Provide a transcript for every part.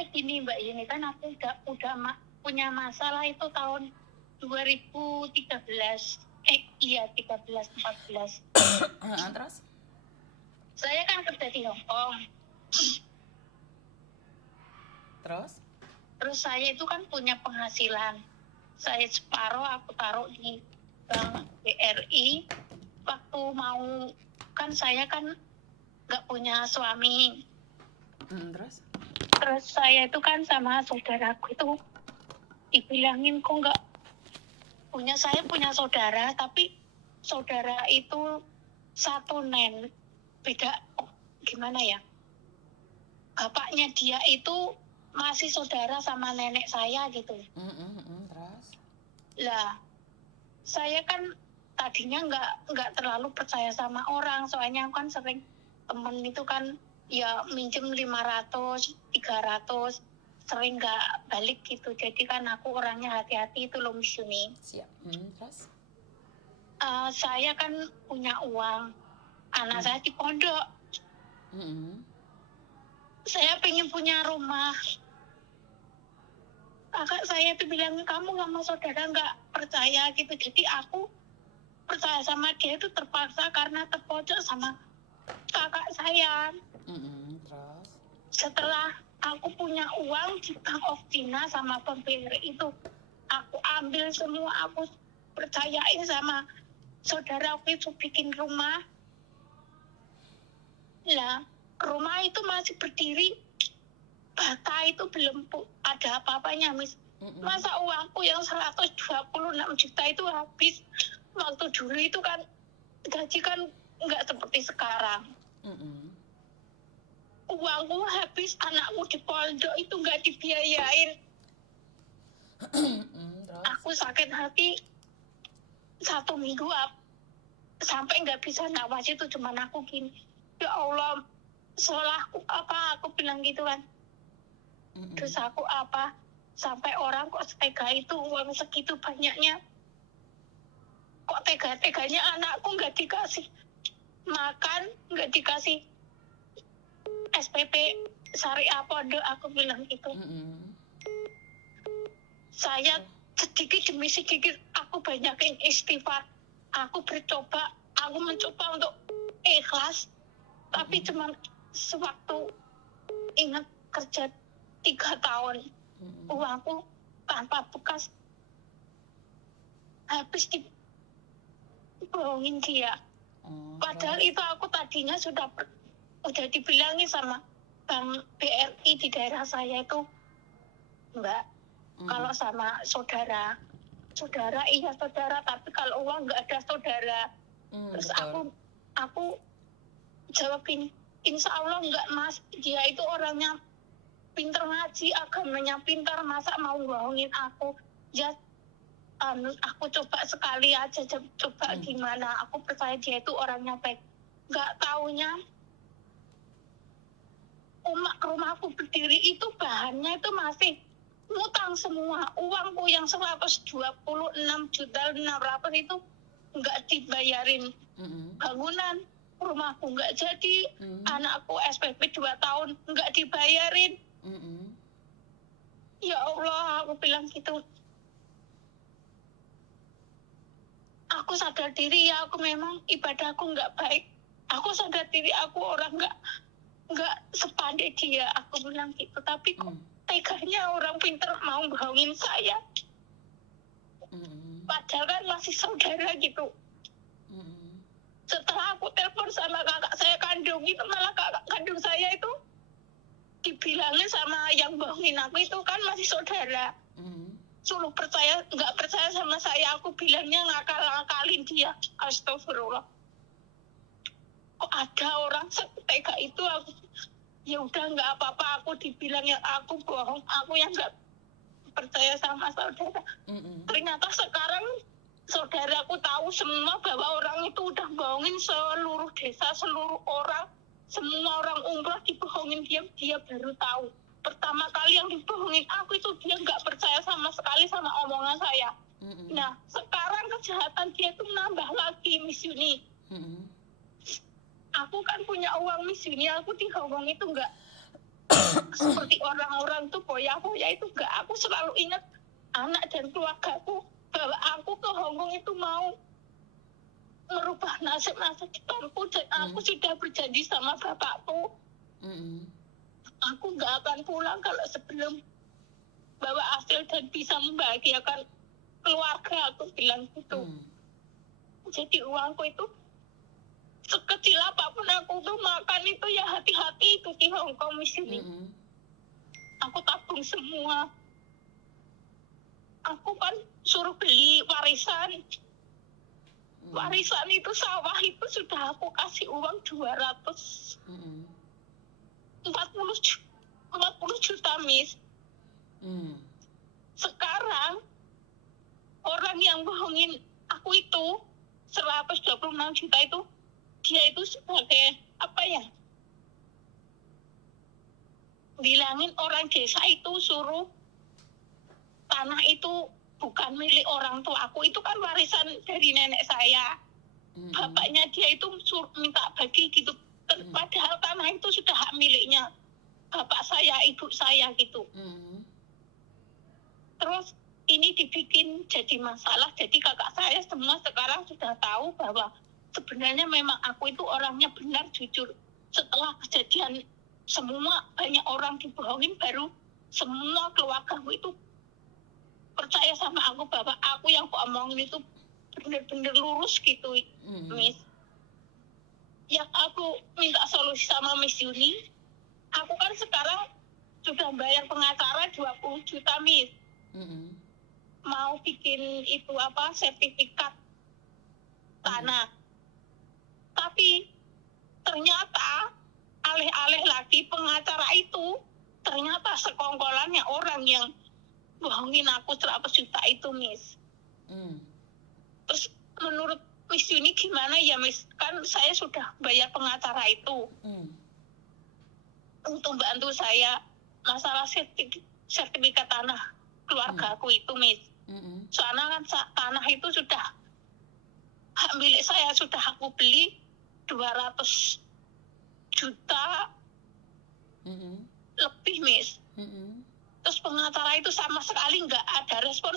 Soalnya gini Mbak Yuni, kan aku udah punya masalah itu tahun 2013. 13 14. Terus? Saya kan kerja di Hong Kong. Terus saya itu kan punya penghasilan. Saya separuh aku taruh di bank BRI. Waktu mau, kan saya kan nggak punya suami. Terus saya itu kan sama saudaraku itu dibilangin kok nggak punya, saya punya saudara tapi saudara itu satu beda, gimana ya, bapaknya dia itu masih saudara sama nenek saya gitu. Terus? Lah saya kan tadinya nggak terlalu percaya sama orang, soalnya kan sering temen itu kan ya minjem 500, 300 sering nggak balik gitu. Jadi kan aku orangnya hati-hati itu loh Miss Yuni. Siap. Terus? Saya kan punya uang, anak saya di pondok. Saya pengen punya rumah. Kakak saya tuh bilang kamu sama saudara nggak percaya gitu. Jadi aku percaya sama dia itu terpaksa karena terpojok sama kakak saya. Terus? Setelah aku punya uang di Bank of China sama Bank BRI itu, aku ambil semua, aku percayain sama saudara aku itu bikin rumah. Lah, rumah itu masih berdiri, bata itu belum ada apa-apanya, Miss. Masa uangku yang 126 juta itu habis. Waktu dulu itu kan gaji kan nggak seperti sekarang. Uangku habis, anakku di pondok itu nggak dibiayain. Aku sakit hati 1 minggu sampai nggak bisa napas itu, cuman aku gini, ya Allah, salahku apa, aku bilang gitu kan. Terus aku apa, sampai orang kok setega itu, uang segitu banyaknya, kok tega-teganya anakku nggak dikasih makan, nggak dikasih SPP syariah pondok, aku bilang gitu. Saya sedikit demi sedikit aku banyakin istighfar, aku mencoba untuk ikhlas, tapi cuman sewaktu ingat kerja 3 tahun, uangku tanpa bekas habis dibohongin dia. Padahal itu aku tadinya sudah dibilangin sama Bank BRI di daerah saya itu, Mbak, kalau sama saudara iya saudara, tapi kalau uang nggak ada saudara. Terus aku jawab gini, insya Allah nggak Mas, dia itu orangnya pintar ngaji, agamanya pintar, masa mau bohongin aku. Ya aku coba sekali aja, coba gimana, aku percaya dia itu orangnya baik. Nggak taunya rumahku berdiri itu bahannya itu masih ngutang semua. Uangku yang 126.600.000 itu nggak dibayarin. Bangunan rumahku nggak jadi, anakku SPP 2 tahun nggak dibayarin. Ya Allah, aku bilang gitu. Aku sadar diri ya, aku memang ibadahku nggak baik. Aku sadar diri aku orang nggak sepandai dia, aku bilang gitu. Tapi kok teganya orang pintar mau bohongin saya. Padahal kan masih saudara gitu. Setelah aku telepon sama kakak saya kandung itu, malah kakak kandung saya itu dibilangin sama yang bohongin aku itu kan masih saudara. Suruh nggak percaya sama saya, aku bilangnya ngakal-ngakalin dia. Astagfirullah. Kok ada orang setega itu? Aku ya udah nggak apa-apa, aku dibilang yang aku bohong, aku yang nggak percaya sama saudara. Ternyata sekarang saudaraku tahu semua bahwa orang itu udah bohongin seluruh desa, seluruh orang, semua orang umrah dibohongin, dia baru tahu. Pertama kali yang dibohongin aku itu dia nggak percaya sama sekali sama omongan saya. Nah sekarang kejahatan dia itu nambah lagi, Miss Yuni. Aku kan punya uang, Miss Yuni, aku di Hong Kong itu nggak seperti orang-orang tuh foya-foya itu enggak. Aku selalu ingat anak dan keluargaku, bahwa aku ke Hongkong itu mau merubah nasib masa depanku, dan aku sudah berjanji sama bapakku, aku nggak akan pulang kalau sebelum bawa hasil dan bisa membahagiakan keluarga, aku bilang gitu. Jadi uangku itu sekecil apapun aku tuh makan itu ya hati-hati itu di Hongkong di sini. Aku tabung semua. Aku kan suruh beli warisan. Warisan itu sawah itu sudah aku kasih uang 40 juta, Miss. Sekarang orang yang bohongin aku itu 126 juta itu, dia itu sebagai apa ya, bilangin orang desa itu suruh tanah itu bukan milik orang tua aku, itu kan warisan dari nenek saya. Bapaknya dia itu minta bagi gitu, padahal tanah itu sudah hak miliknya bapak saya, ibu saya gitu. Terus ini dibikin jadi masalah, jadi kakak saya semua sekarang sudah tahu bahwa sebenarnya memang aku itu orangnya benar, jujur. Setelah kejadian semua banyak orang dibohongin, baru semua keluargaku itu percaya sama aku bahwa aku yang aku omongin itu benar-benar lurus gitu, Miss. Yang aku minta solusi sama Miss Yuni, aku kan sekarang sudah bayar pengacara 20 juta, Miss. Mau bikin itu apa, sertifikat tanah. Tapi ternyata alih-alih lagi pengacara itu ternyata sekongkolannya orang yang bohongin aku 100 juta itu, Miss. Terus menurut Miss Yuni gimana ya, Miss? Kan saya sudah bayar pengacara itu untuk bantu saya masalah sertifikat tanah keluarga aku itu, Miss. Soalnya kan tanah itu sudah hak milik saya, sudah aku beli 200 juta lebih, Miss. Terus pengacara itu sama sekali nggak ada respon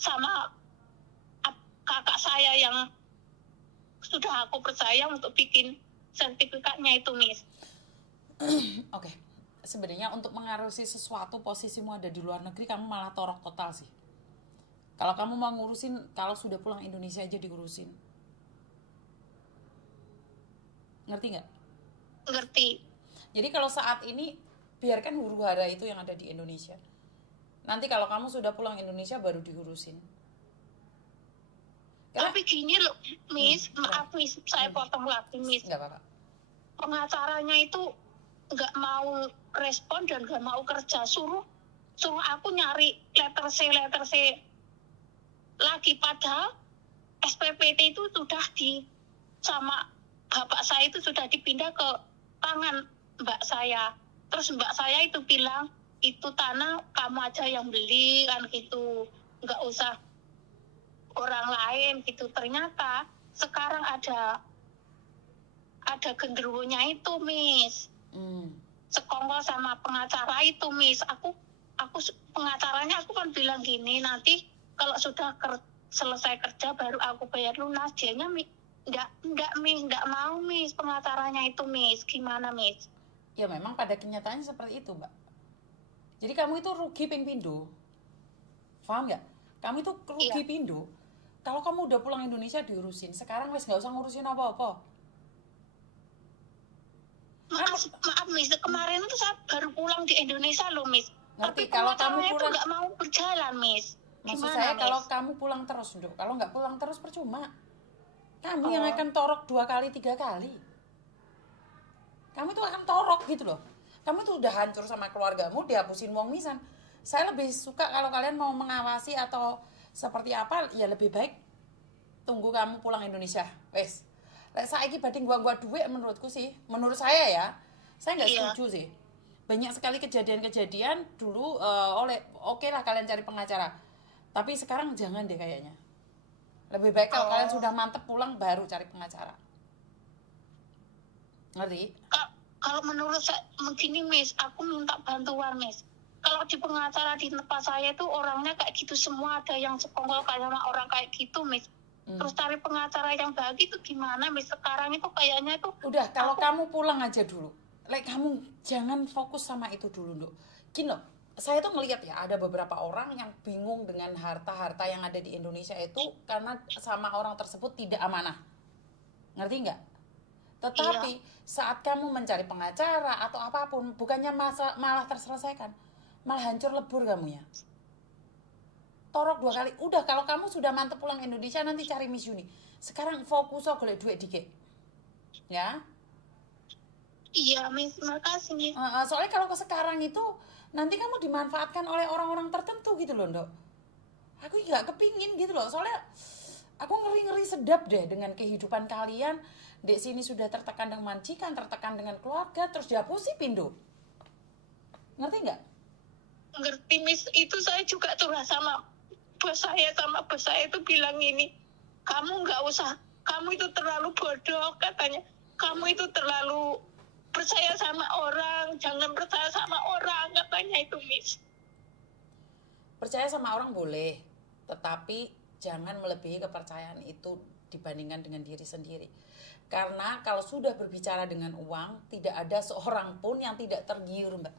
sama kakak saya yang sudah aku percaya untuk bikin sertifikatnya itu, Miss. Oke. Sebenarnya untuk mengarusi sesuatu, posisimu ada di luar negeri, kamu malah torok total sih. Kalau kamu mau ngurusin, kalau sudah pulang Indonesia aja diurusin. Ngerti nggak? Ngerti. Jadi kalau saat ini, biarkan huru-hara itu yang ada di Indonesia. Nanti kalau kamu sudah pulang Indonesia, baru diurusin. Tapi gini loh, Miss, maaf Miss, saya potong lagi, Miss. Nggak apa-apa. Pengacaranya itu nggak mau respon dan nggak mau kerja, suruh aku nyari letter C lagi, padahal SPPT itu sudah sama bapak saya itu sudah dipindah ke tangan mbak saya. Terus mbak saya itu bilang, itu tanah kamu aja yang beli kan gitu, nggak usah orang lain gitu. Ternyata sekarang ada genderuwonya itu, Miss. Sekongkol sama pengacara itu, Miss. Aku pengacaranya aku kan bilang gini, nanti kalau sudah selesai kerja baru aku bayar lunas. Dianya enggak Miss, enggak mau, Miss, pengacaranya itu, Miss. Gimana, Miss? Ya memang pada kenyataannya seperti itu, Mbak. Jadi kamu itu rugi ping pindo. Paham nggak? Kamu itu rugi pindo. Kalau kamu udah pulang Indonesia diurusin, sekarang wes nggak usah ngurusin apa-apa. Maaf Miss, kemarin itu saya baru pulang di Indonesia loh, Miss. Ngerti, tapi kalau kamu pulang nggak mau berjalan, Miss. Maksud saya, Miss? kalau kamu pulang terus, Nduk. Kalau nggak pulang terus percuma. Kamu yang akan torok 2 kali 3 kali. Kamu itu akan torok gitu loh. Kamu itu udah hancur sama keluargamu, dihapusin wong misan. Saya lebih suka kalau kalian mau mengawasi atau seperti apa, ya lebih baik tunggu kamu pulang Indonesia. Wes. Lek saiki badhe gua duit menurutku sih, menurut saya ya. Saya nggak setuju sih. Banyak sekali kejadian-kejadian dulu oke lah kalian cari pengacara. Tapi sekarang jangan deh kayaknya. Lebih baik kalau kalian sudah mantep pulang baru cari pengacara. Ngerti? Kalau menurut saya begini Miss, aku minta bantuan Miss. Kalau di pengacara di tempat saya itu orangnya kayak gitu semua, ada yang sekongkol kayak sama orang kayak gitu Miss. Terus cari pengacara yang baik itu gimana Miss? Sekarang itu kayaknya itu udah, kalau kamu pulang aja dulu. Kamu jangan fokus sama itu dulu, Dok. Gini loh, saya tuh ngelihat ya, ada beberapa orang yang bingung dengan harta-harta yang ada di Indonesia itu karena sama orang tersebut tidak amanah. Ngerti nggak? Tetapi saat kamu mencari pengacara atau apapun, bukannya malah terselesaikan, malah hancur lebur kamu ya. Torok 2 kali. Udah, kalau kamu sudah mantep pulang Indonesia, nanti cari Miss Yuni. Sekarang fokus aja golek duit dikit. Ya. Iya Miss, makasih Miss. Soalnya kalau ke sekarang itu nanti kamu dimanfaatkan oleh orang-orang tertentu gitu loh, Dok. Aku nggak kepingin gitu loh. Soalnya aku ngeri-ngeri sedap deh dengan kehidupan kalian. Di sini sudah tertekan dengan majikan, tertekan dengan keluarga, terus dihapusi pindo. Ngerti nggak? Ngerti Miss, itu saya juga curhat sama bos saya itu bilang ini, kamu nggak usah, kamu itu terlalu bodoh katanya, kamu itu terlalu percaya sama orang, jangan percaya sama orang katanya itu Miss. Percaya sama orang boleh, tetapi jangan melebihi kepercayaan itu dibandingkan dengan diri sendiri. Karena kalau sudah berbicara dengan uang, tidak ada seorang pun yang tidak tergiur, Mbak.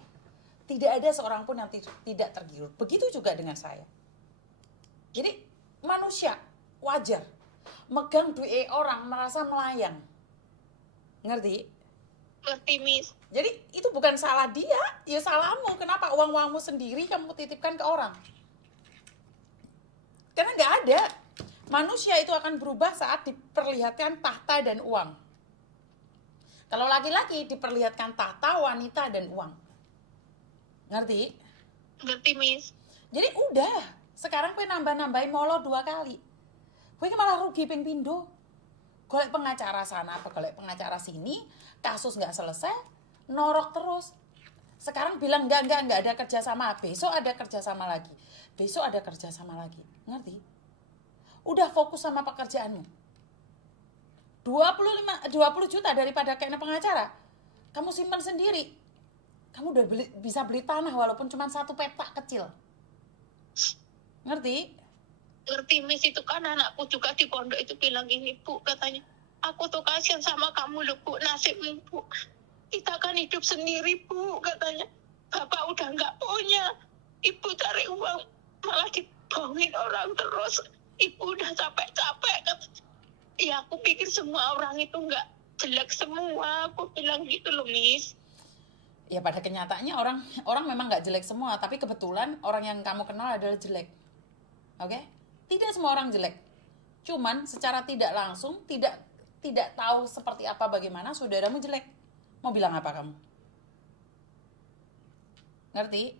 Tidak ada seorang pun yang tidak tergiur. Begitu juga dengan saya. Jadi manusia wajar megang duit orang merasa melayang. Ngerti? Ngerti Miss. Jadi itu bukan salah dia, ya salahmu. Kenapa uang-uangmu sendiri kamu titipkan ke orang? Karena nggak ada. Manusia itu akan berubah saat diperlihatkan tahta dan uang. Kalau laki-laki diperlihatkan tahta, wanita, dan uang. Ngerti? Ngerti Miss. Jadi udah, sekarang gue nambah-nambahin molo 2 kali. Gue malah rugi ping pindo. Golek pengacara sana, golek pengacara sini, kasus nggak selesai, norok terus. Sekarang bilang enggak ada kerjasama, besok ada kerjasama lagi. Besok ada kerjasama lagi. Ngerti? Udah fokus sama pekerjaanmu. 20 juta daripada kayaknya pengacara, kamu simpan sendiri. Kamu udah bisa beli tanah walaupun cuma 1 petak kecil. Ngerti? Ngerti Miss, itu kan anakku juga di pondok itu bilang gini Bu, katanya, aku tuh kasihan sama kamu loh Bu, nasibmu Bu, kita kan hidup sendiri Bu, katanya, bapak udah nggak punya, ibu cari uang malah dibohongin orang terus, ibu udah capek-capek katanya. Ya aku pikir semua orang itu nggak jelek semua, aku bilang gitu loh Miss. Ya pada kenyataannya orang memang nggak jelek semua, tapi kebetulan orang yang kamu kenal adalah jelek. Oke? Tidak semua orang jelek. Cuman secara tidak langsung tidak tahu seperti apa bagaimana saudaramu jelek. Mau bilang apa kamu? Ngerti?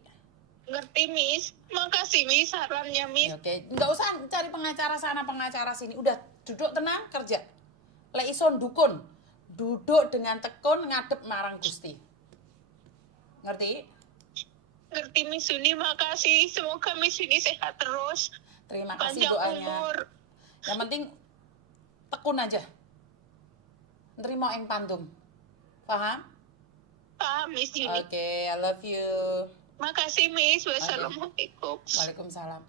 Ngerti, Miss. Makasih, Miss, sarannya, Miss. Oke, nggak usah cari pengacara sana, pengacara sini. Udah, duduk tenang, kerja. Lek ison dukun, duduk dengan tekun ngadep marang Gusti. Ngerti? Ngerti, Miss Yuni. Makasih. Semoga Miss Yuni sehat terus. Terima kasih Panjang doanya. umur. Yang penting tekun aja. Nerima ing pantum. Paham? Paham, Miss Yuni. Oke, I love you. Makasih, Miss. Wassalamualaikum. Waalaikumsalam.